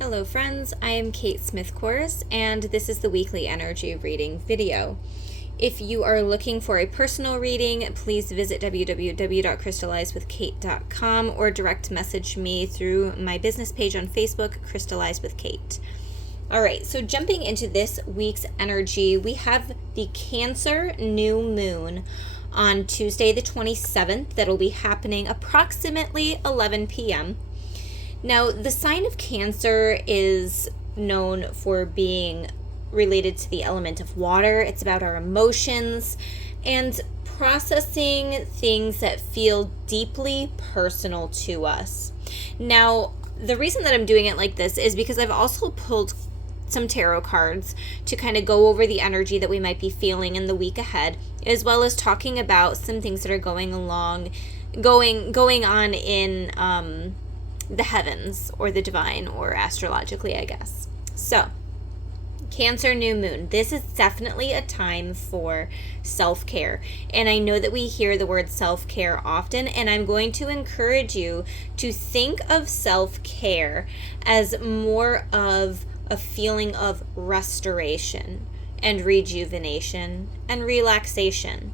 Hello friends, I am Kate Smith-Korus, and this is the weekly energy reading video. If you are looking for a personal reading, please visit www.crystallizewithkate.com or direct message me through my business page on Facebook, Crystallize with Kate. Alright, so jumping into this week's energy, we have the Cancer new moon on Tuesday the 27th. That'll be happening approximately 11 p.m. Now, the sign of Cancer is known for being related to the element of water. It's about our emotions and processing things that feel deeply personal to us. Now, the reason that I'm doing it like this is because I've also pulled some tarot cards to kind of go over the energy that we might be feeling in the week ahead, as well as talking about some things that are going on in the heavens or the divine or astrologically, I guess. So, Cancer new moon. This is definitely a time for self-care. And I know that we hear the word self-care often, and I'm going to encourage you to think of self-care as more of a feeling of restoration and rejuvenation and relaxation.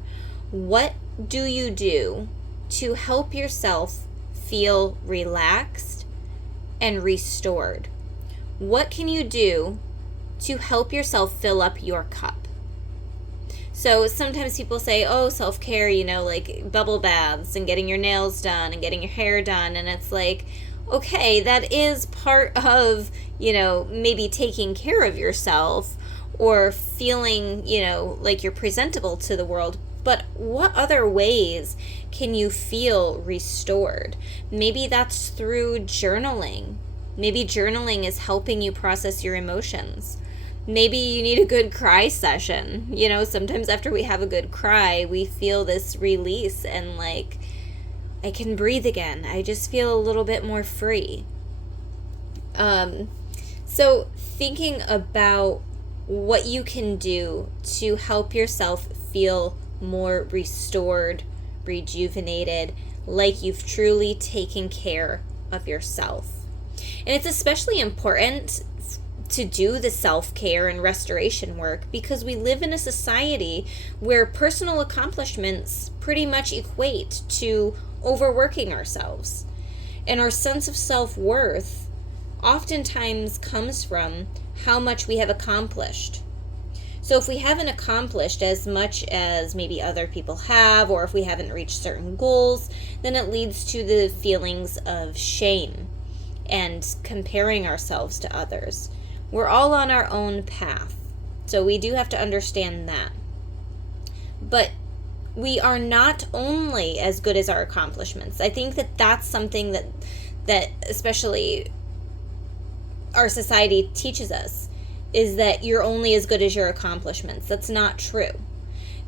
What do you do to help yourself feel relaxed and restored? What can you do to help yourself fill up your cup? So sometimes people say, oh, self-care, like bubble baths and getting your nails done and getting your hair done. And it's like, okay, that is part of, maybe taking care of yourself or feeling, like you're presentable to the world. But what other ways can you feel restored? Maybe that's through journaling. Maybe journaling is helping you process your emotions. Maybe you need a good cry session. Sometimes after we have a good cry, we feel this release and like, I can breathe again. I just feel a little bit more free. So thinking about what you can do to help yourself feel more restored, rejuvenated, like you've truly taken care of yourself. And it's especially important to do the self-care and restoration work because we live in a society where personal accomplishments pretty much equate to overworking ourselves. And our sense of self-worth oftentimes comes from how much we have accomplished. So if we haven't accomplished as much as maybe other people have, or if we haven't reached certain goals, then it leads to the feelings of shame and comparing ourselves to others. We're all on our own path, so we do have to understand that. But we are not only as good as our accomplishments. I think that that's something that especially our society teaches us, is that you're only as good as your accomplishments. That's not true.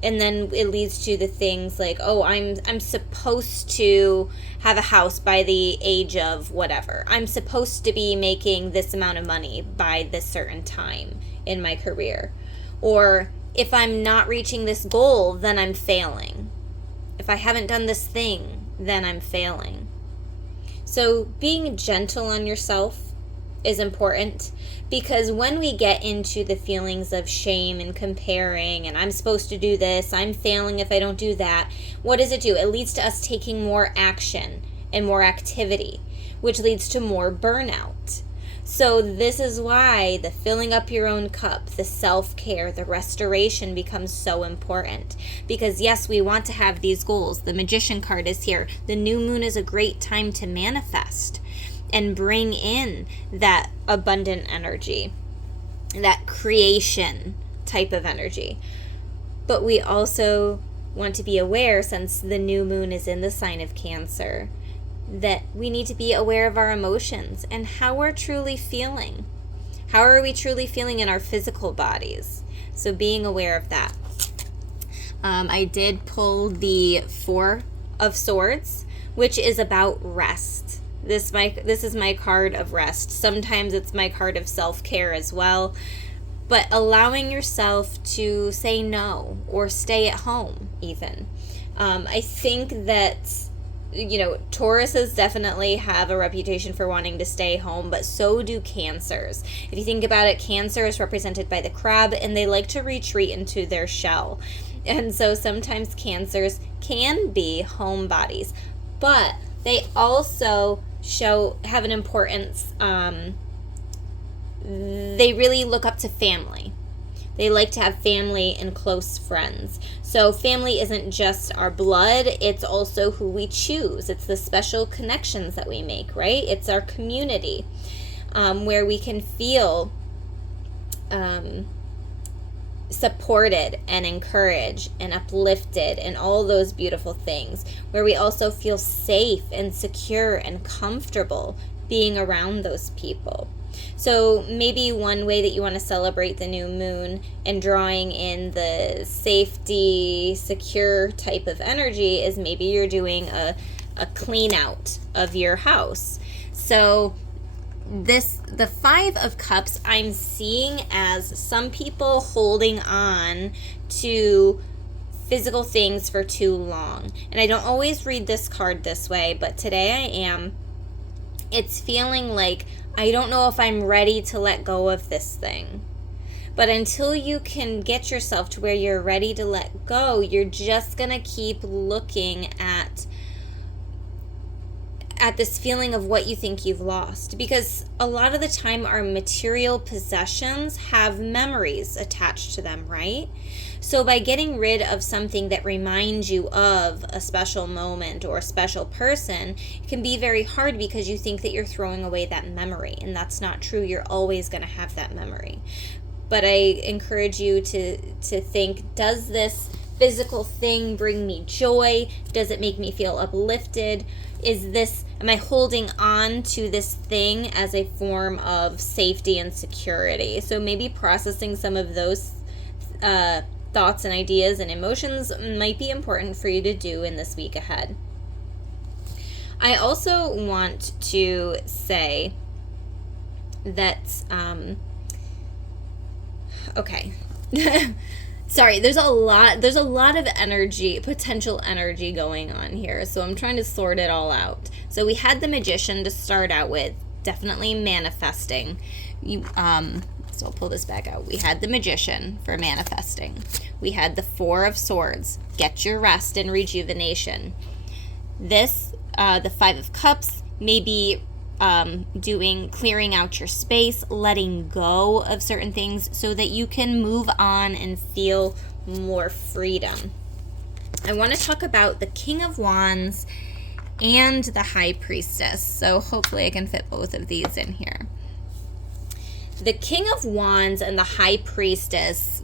And then it leads to the things like, oh, I'm supposed to have a house by the age of whatever. I'm supposed to be making this amount of money by this certain time in my career. Or if I'm not reaching this goal, then I'm failing. If I haven't done this thing, then I'm failing. So being gentle on yourself is important, because when we get into the feelings of shame and comparing and I'm supposed to do this, I'm failing if I don't do that, what does it do? It leads to us taking more action and more activity, which leads to more burnout. So this is why the filling up your own cup, the self-care, the restoration becomes so important. Because yes, we want to have these goals. The Magician card is here. The new moon is a great time to manifest and bring in that abundant energy, that creation type of energy. But we also want to be aware, since the new moon is in the sign of Cancer, that we need to be aware of our emotions and how we're truly feeling. How are we truly feeling in our physical bodies? So being aware of that. I did pull the Four of Swords, which is about rest. This is my card of rest. Sometimes it's my card of self-care as well. But allowing yourself to say no or stay at home even. I think that Tauruses definitely have a reputation for wanting to stay home, but so do Cancers. If you think about it, Cancer is represented by the crab, and they like to retreat into their shell. And so sometimes Cancers can be homebodies, but they also have an importance. They really look up to family. They like to have family and close friends. So family isn't just our blood, it's also who we choose. It's the special connections that we make, right? It's our community, where we can feel supported and encouraged and uplifted and all those beautiful things, where we also feel safe and secure and comfortable being around those people. So maybe one way that you want to celebrate the new moon and drawing in the safety, secure type of energy is maybe you're doing a clean out of your house. So the Five of Cups I'm seeing as some people holding on to physical things for too long. And I don't always read this card this way, but today I am. It's feeling like I don't know if I'm ready to let go of this thing. But until you can get yourself to where you're ready to let go, you're just going to keep looking at this feeling of what you think you've lost. Because a lot of the time our material possessions have memories attached to them, right? So by getting rid of something that reminds you of a special moment or a special person, it can be very hard because you think that you're throwing away that memory, and that's not true. You're always going to have that memory. But I encourage you to think, does this physical thing bring me joy? Does it make me feel uplifted? Am I holding on to this thing as a form of safety and security? So maybe processing some of those thoughts and ideas and emotions might be important for you to do in this week ahead. I also want to say that, okay. Sorry, there's a lot of energy, potential energy going on here. So I'm trying to sort it all out. So we had the Magician to start out with, definitely manifesting. So I'll pull this back out. We had the Magician for manifesting. We had the Four of Swords, get your rest and rejuvenation. This, the Five of Cups, maybe clearing out your space, letting go of certain things so that you can move on and feel more freedom. I want to talk about the King of Wands and the High Priestess. So hopefully I can fit both of these in here. The King of Wands and the High Priestess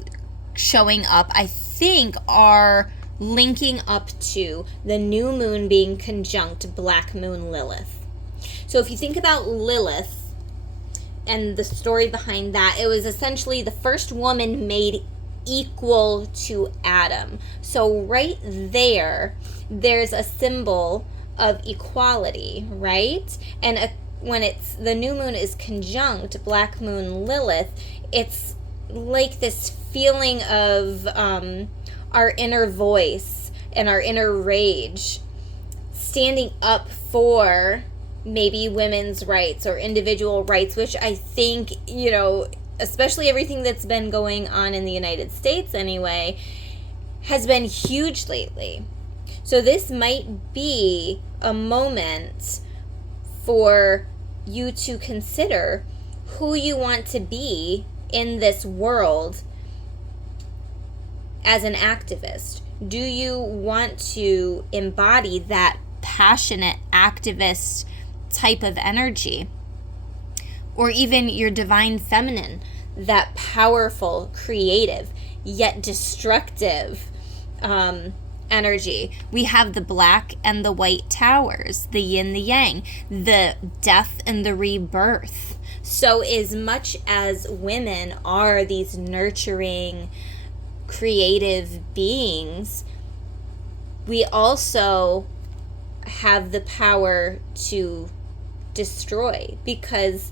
showing up, I think, are linking up to the new moon being conjunct Black Moon Lilith. So if you think about Lilith and the story behind that, it was essentially the first woman made equal to Adam. So right there's a symbol of equality, right? And when the new moon is conjunct Black Moon Lilith, it's like this feeling of our inner voice and our inner rage standing up for maybe women's rights or individual rights, which I think, especially everything that's been going on in the United States anyway, has been huge lately. So this might be a moment for you to consider who you want to be in this world as an activist. Do you want to embody that passionate activist type of energy? Or even your divine feminine, that powerful, creative, yet destructive energy. We have the black and the white towers, the yin, the yang, the death and the rebirth. So as much as women are these nurturing, creative beings, we also have the power to destroy, because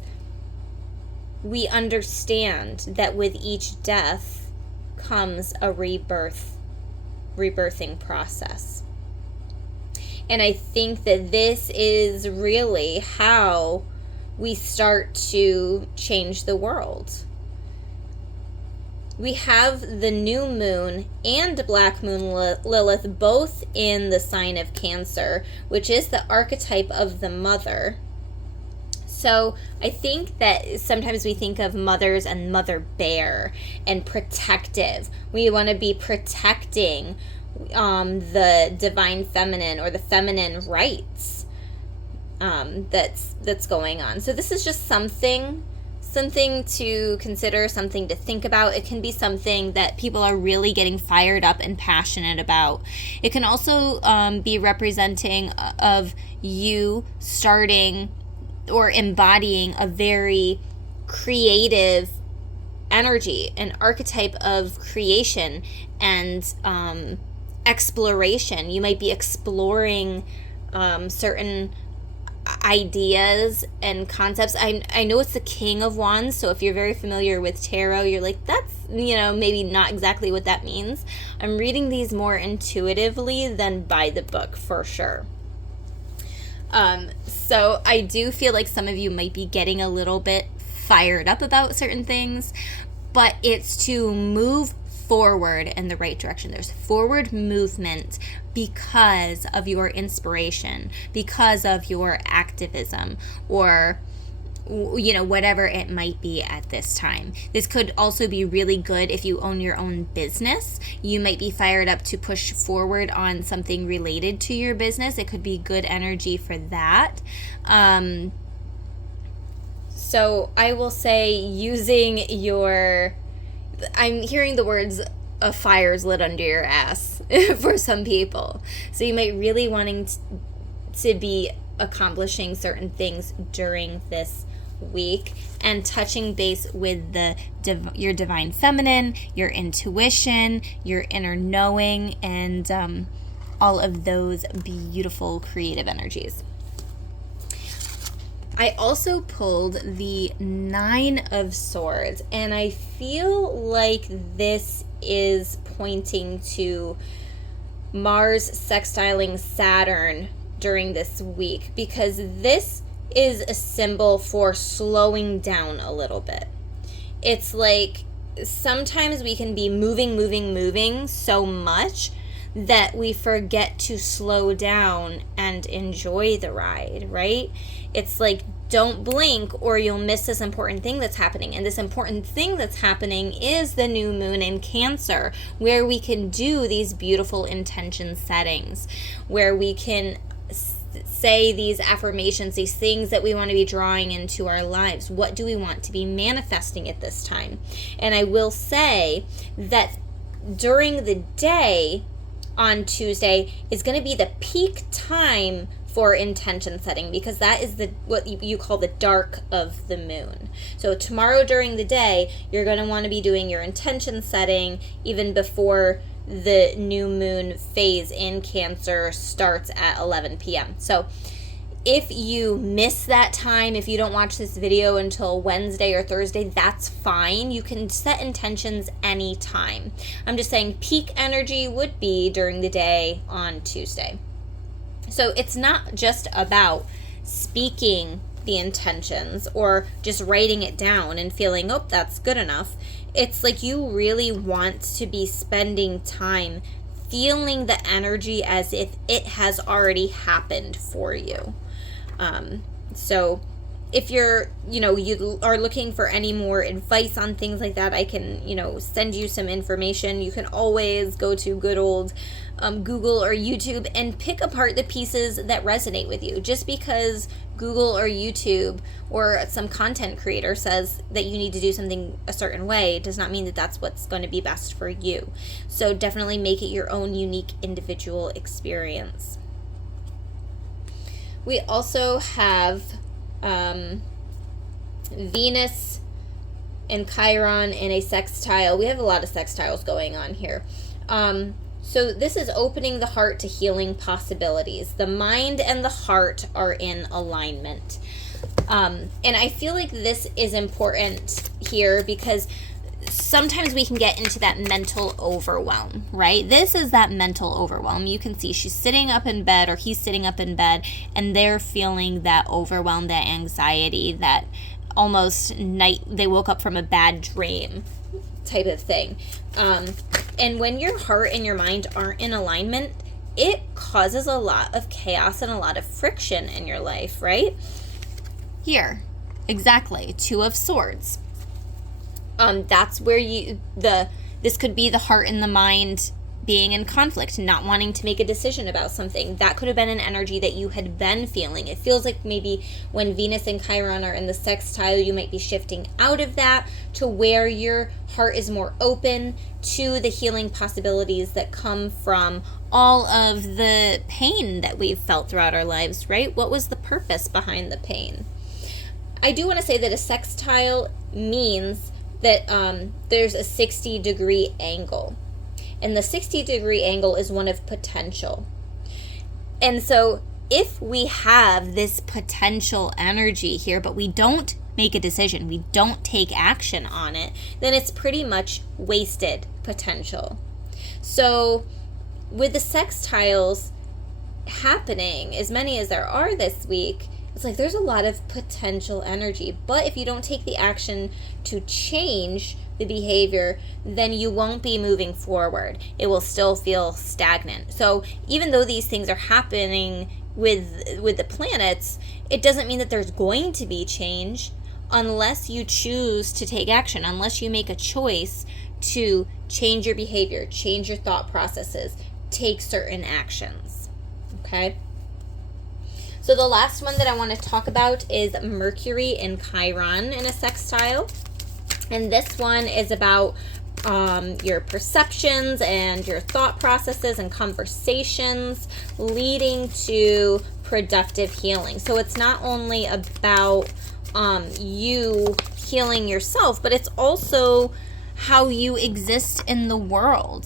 we understand that with each death comes a rebirthing process. And I think that this is really how we start to change the world. We have the new moon and black moon Lilith both in the sign of Cancer, which is the archetype of the mother. So I think that sometimes we think of mothers and mother bear and protective. We want to be protecting the divine feminine or the feminine rights that's going on. So this is just something to consider, something to think about. It can be something that people are really getting fired up and passionate about. It can also be representing of you starting or embodying a very creative energy, an archetype of creation and exploration. You might be exploring certain ideas and concepts. I know it's the King of Wands, so if you're very familiar with tarot, you're like, that's, maybe not exactly what that means. I'm reading these more intuitively than by the book, for sure. So I do feel like some of you might be getting a little bit fired up about certain things, but it's to move forward in the right direction. There's forward movement because of your inspiration, because of your activism, or whatever it might be at this time. This could also be really good if you own your own business. You might be fired up to push forward on something related to your business. It could be good energy for that. So I will say, using I'm hearing the words, a fire's lit under your ass for some people. So you might really wanting to be accomplishing certain things during this week and touching base with your divine feminine, your intuition, your inner knowing, and all of those beautiful creative energies. I also pulled the 9 of Swords, and I feel like this is pointing to Mars sextiling Saturn during this week, because this is a symbol for slowing down a little bit. It's like sometimes we can be moving so much that we forget to slow down and enjoy the ride, right? It's like, don't blink or you'll miss this important thing that's happening. And this important thing that's happening is the new moon in Cancer, where we can do these beautiful intention settings, where we can say these affirmations, these things that we want to be drawing into our lives. What do we want to be manifesting at this time? And I will say that during the day on Tuesday is going to be the peak time for intention setting, because that is what you call the dark of the moon. So tomorrow during the day, you're going to want to be doing your intention setting even before the new moon phase in Cancer starts at 11 p.m. So if you miss that time, if you don't watch this video until Wednesday or Thursday, that's fine. You can set intentions anytime. I'm just saying peak energy would be during the day on Tuesday. So it's not just about speaking the intentions or just writing it down and feeling, oh, that's good enough. It's like you really want to be spending time feeling the energy as if it has already happened for you. So if you are looking for any more advice on things like that, I can, send you some information. You can always go to good old Google or YouTube and pick apart the pieces that resonate with you. Just because Google or YouTube or some content creator says that you need to do something a certain way does not mean that that's what's going to be best for you. So definitely make it your own unique individual experience. We also have Venus and Chiron in a sextile. We have a lot of sextiles going on here. So this is opening the heart to healing possibilities. The mind and the heart are in alignment. And I feel like this is important here because sometimes we can get into that mental overwhelm, right? This is that mental overwhelm. You can see she's sitting up in bed, or he's sitting up in bed, and they're feeling that overwhelm, that anxiety, that almost they woke up from a bad dream type of thing. And when your heart and your mind aren't in alignment, it causes a lot of chaos and a lot of friction in your life, right? Here, exactly, 2 of Swords. That's where this could be the heart and the mind being in conflict, not wanting to make a decision about something. That could have been an energy that you had been feeling. It feels like maybe when Venus and Chiron are in the sextile, you might be shifting out of that to where your heart is more open to the healing possibilities that come from all of the pain that we've felt throughout our lives, right? What was the purpose behind the pain? I do want to say that a sextile means that there's a 60-degree angle. And the 60-degree angle is one of potential. And so if we have this potential energy here, but we don't make a decision, we don't take action on it, then it's pretty much wasted potential. So with the sextiles happening, as many as there are this week, it's like there's a lot of potential energy. But if you don't take the action to change the behavior, then you won't be moving forward. It will still feel stagnant. So even though these things are happening with the planets, it doesn't mean that there's going to be change unless you choose to take action, unless you make a choice to change your behavior, change your thought processes, take certain actions. Okay? So the last one that I want to talk about is Mercury and Chiron in a sextile. And this one is about your perceptions and your thought processes and conversations leading to productive healing. So it's not only about you healing yourself, but it's also how you exist in the world.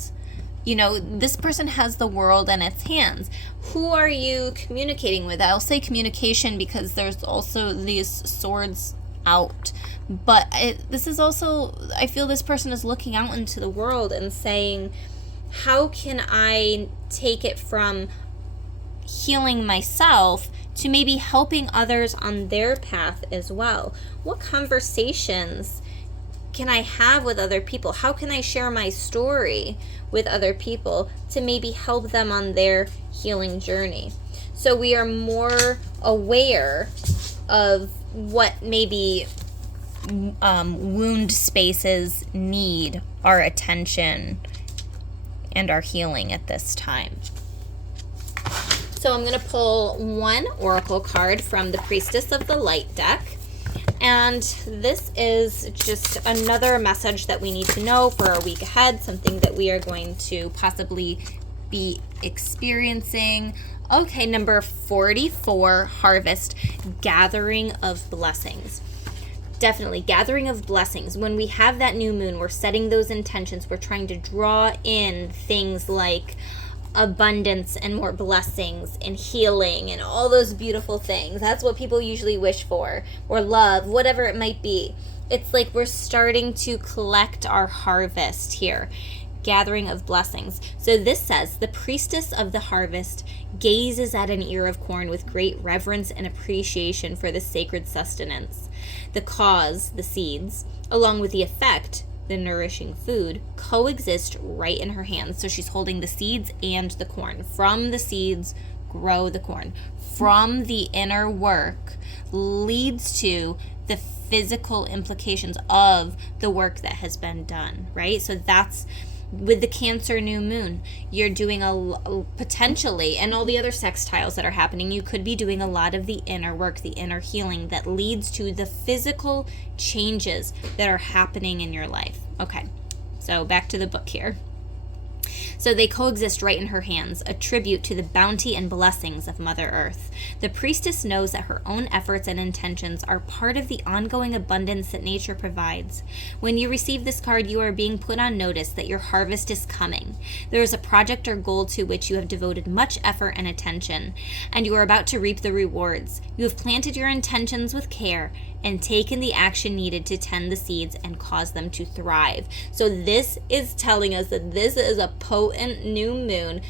You know, this person has the world in its hands. Who are you communicating with? I'll say communication because there's also these swords out. But this is also, I feel this person is looking out into the world and saying, how can I take it from healing myself to maybe helping others on their path as well? What conversations can I have with other people? How can I share my story with other people to maybe help them on their healing journey? So we are more aware of what maybe wound spaces need our attention and our healing at this time. So I'm going to pull one oracle card from the Priestess of the Light deck. And this is just another message that we need to know for our week ahead, something that we are going to possibly be experiencing. Okay, number 44, Harvest, Gathering of Blessings. Definitely, gathering of blessings. When we have that new moon, we're setting those intentions. We're trying to draw in things like abundance and more blessings and healing and all those beautiful things. That's what people usually wish for, or love, whatever it might be. It's like we're starting to collect our harvest here. Gathering of blessings. So this says, the priestess of the harvest gazes at an ear of corn with great reverence and appreciation for the sacred sustenance. The cause, the seeds, along with the effect, the nourishing food, coexist right in her hands. So she's holding the seeds and the corn. From the seeds, grow the corn. From the inner work leads to the physical implications of the work that has been done, right? So that's with the Cancer new moon. You're doing potentially, and all the other sextiles that are happening, you could be doing a lot of the inner work, the inner healing that leads to the physical changes that are happening in your life. Okay, so back to the book here. So they coexist right in her hands, a tribute to the bounty and blessings of Mother Earth. The priestess knows that her own efforts and intentions are part of the ongoing abundance that nature provides. When you receive this card, you are being put on notice that your harvest is coming. There is a project or goal to which you have devoted much effort and attention, and you are about to reap the rewards. You have planted your intentions with care, and taken the action needed to tend the seeds and cause them to thrive. So this is telling us that this is a potent new moon,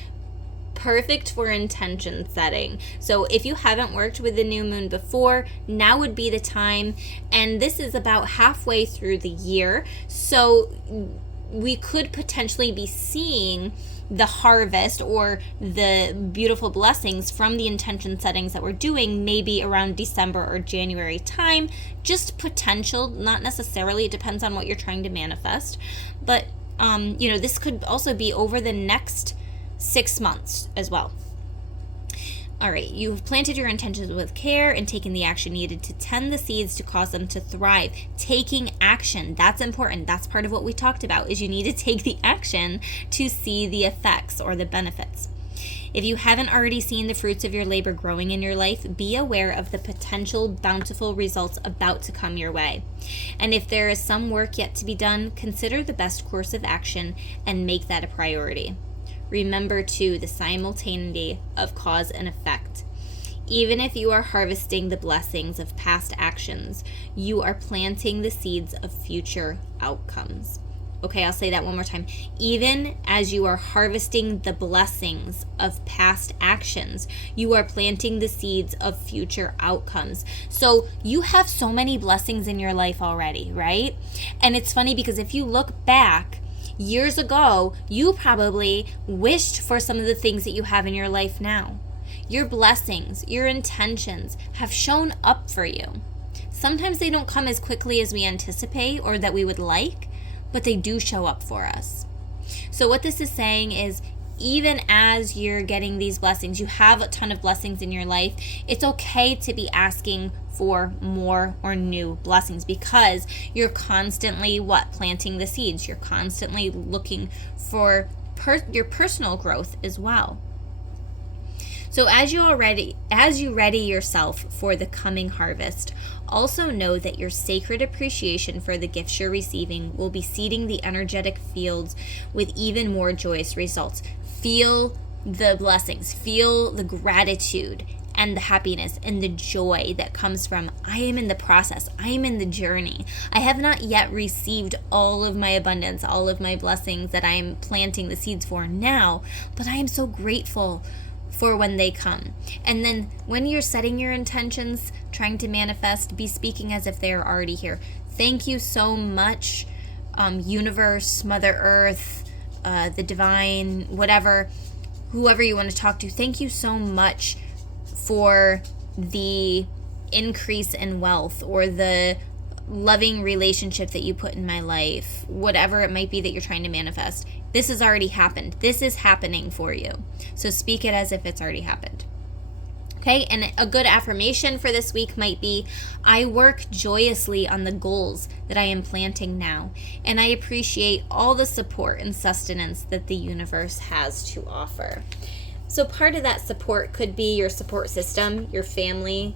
perfect for intention setting. So if you haven't worked with the new moon before, now would be the time. And this is about halfway through the year. So we could potentially be seeing the harvest or the beautiful blessings from the intention settings that we're doing maybe around December or January time. Just potential, not necessarily. It depends on what you're trying to manifest. But, this could also be over the next 6 months as well. All right, you've planted your intentions with care and taken the action needed to tend the seeds to cause them to thrive. Taking action, that's important. That's part of what we talked about, is you need to take the action to see the effects or the benefits. If you haven't already seen the fruits of your labor growing in your life, be aware of the potential bountiful results about to come your way. And if there is some work yet to be done, consider the best course of action and make that a priority. Remember, too, the simultaneity of cause and effect. Even if you are harvesting the blessings of past actions, you are planting the seeds of future outcomes. Okay, I'll say that one more time. Even as you are harvesting the blessings of past actions, you are planting the seeds of future outcomes. So you have so many blessings in your life already, right? And it's funny because if you look back, years ago, you probably wished for some of the things that you have in your life now. Your blessings, your intentions have shown up for you. Sometimes they don't come as quickly as we anticipate or that we would like, but they do show up for us. So what this is saying is, even as you're getting these blessings, you have a ton of blessings in your life, it's okay to be asking for more or new blessings, because you're constantly planting the seeds. You're constantly looking for your personal growth as well. So as you ready yourself for the coming harvest, also know that your sacred appreciation for the gifts you're receiving will be seeding the energetic fields with even more joyous results. Feel the blessings, feel the gratitude and the happiness and the joy that comes from, I am in the process, I am in the journey. I have not yet received all of my abundance, all of my blessings that I am planting the seeds for now, but I am so grateful for when they come. And then when you're setting your intentions, trying to manifest, be speaking as if they are already here. Thank you so much, universe, Mother Earth, the divine, whatever, whoever you want to talk to. Thank you so much for the increase in wealth or the loving relationship that you put in my life, whatever it might be that you're trying to manifest. This has already happened. This is happening for you. So speak it as if it's already happened. Okay, and a good affirmation for this week might be, I work joyously on the goals that I am planting now, and I appreciate all the support and sustenance that the universe has to offer. So part of that support could be your support system, your family,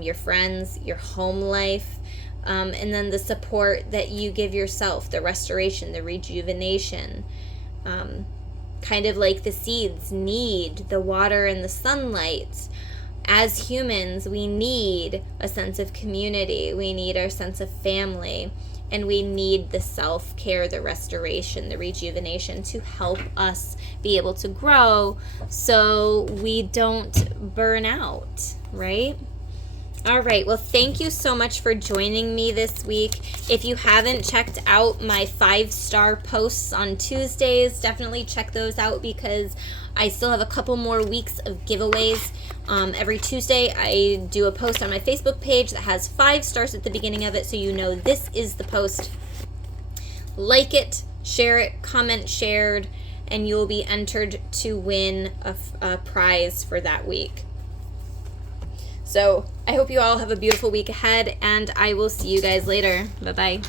your friends, your home life, and then the support that you give yourself, the restoration, the rejuvenation, kind of like the seeds need the water and the sunlight. As humans, we need a sense of community. We need our sense of family. And we need the self-care, the restoration, the rejuvenation to help us be able to grow so we don't burn out, right? All right. Well, thank you so much for joining me this week. If you haven't checked out my 5-star posts on Tuesdays, definitely check those out because I still have a couple more weeks of giveaways. Every Tuesday, I do a post on my Facebook page that has 5 stars at the beginning of it, so you know this is the post. Like it, share it, comment shared, and you'll be entered to win a prize for that week. So I hope you all have a beautiful week ahead, and I will see you guys later. Bye-bye.